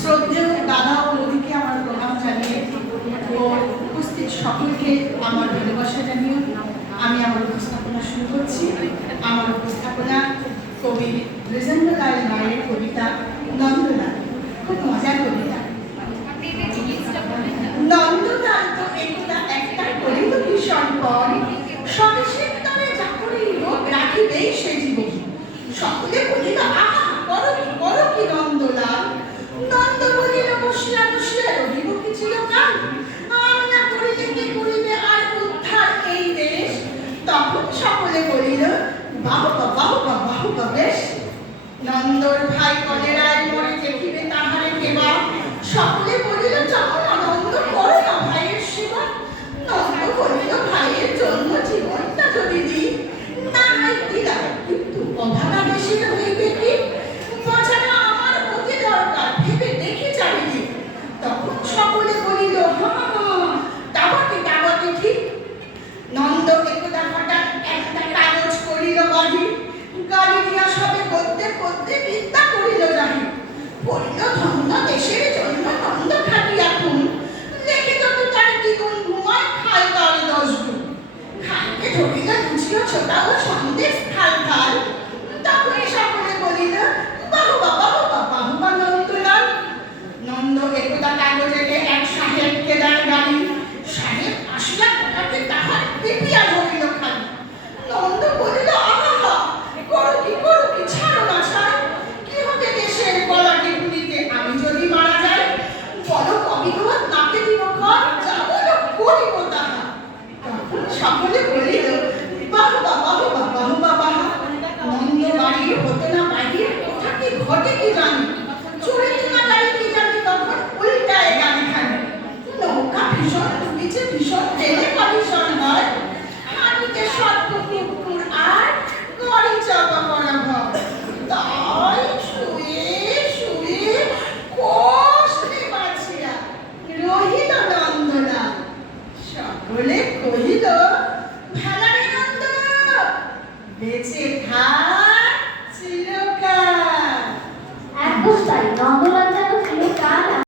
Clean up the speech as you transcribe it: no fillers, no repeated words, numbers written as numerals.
শ্রদ্ধেয় দাদা ও মোদিকে আমার প্রণাম জানিয়ে ও উপস্থিত সকলকে আমার ভালোবাসা জানিয়ে আমি আমার উপস্থাপনা শুরু করছি। আমার উপস্থাপনা কবি বৃজেন্দ্রলাল রায়ের কবিতা নন্দলাল। খুব মজার কবিতা। নন্দলাল তো একতা একটা করিল ভীষণ পর, স্বদেশের তরে যা করিল রাখিবেই সে জীবন। সকলে বলিল আহা করো কি নন্দলাল। নন্দ বলিল বসিয়া বসিয়া রহিব কি চিরকাল। আমরা করিলে কে করিবে আর উদ্ধার এই দেশ। তখন সকলে বলিল বাহুবা বেশ। নন্দর ভাই কলেরায় মরে দেখিবে তাহারে কেবা। সকলে বলিল যাও না নন্দ, করো না ভাইয়ের সেবা। নন্দ বলিল ভাইয়ের জন্য জীবনটা যদি দিই, না হয় দিলাম, কিন্তু অভাগা দেশের হইবে কি। বাঁচাটা আমার অতি দরকার, ভেবে দেখি চারিদিক। তখন সকলে বলিল তা বটে ঠিক। নন্দ একদা হঠাৎ একটা কাগজ করিল গাড়ি দিয়া সবে করতে বিদ্যা করিল জাহি। পড়িল ধন্য দেশের জন্য নন্দ খাটিয়া খুন। লেখে যত তার দ্বিগুণ ঘুমায় খায় তার 10 গুণ। খাইতে ধরিল লুচিও ছোটা ও সন্দেশ থাল। তখন সকলে বলিল বাহুবা নন্দলাল। নন্দ একদা কাগজেতে এক সাহেবকে দেয় গালি। সাহেব আসিয়া গোটাকে তাহার পিপিয়া ধরিল খালি। নন্দ বলিল আহা করো কি ছাড়ো না ছাড়। কি হবে দেশের গলা টিপুনিতে আমি যদি মারা যাই। বলো কবি ঘর নাকে দিব ঘর, যা বলো করিব তাহা। তখন সকলে বলিল বাহুবা বাহা। নন্দ বাড়ির হতো না বাহির, কোথা কি ঘটে কি জানি। চড়িতে না গাড়ি কি জানি তখন উল্টায় গাড়ি খানি। নৌকা ভীষণ ডুবিছে ভীষণ জেলে ভীষণ হয়। হাঁটুতে সর্প কুকুর আর গড়ি চাপা করা ঘর। তাই শুয়ে কষ্টে বাঁচিয়া রহিল নন্দলাল। সকলে কহিল ভালারে নন্দ, বেঁচে থাক চিরকাল। একদম তাই। নন্দলাল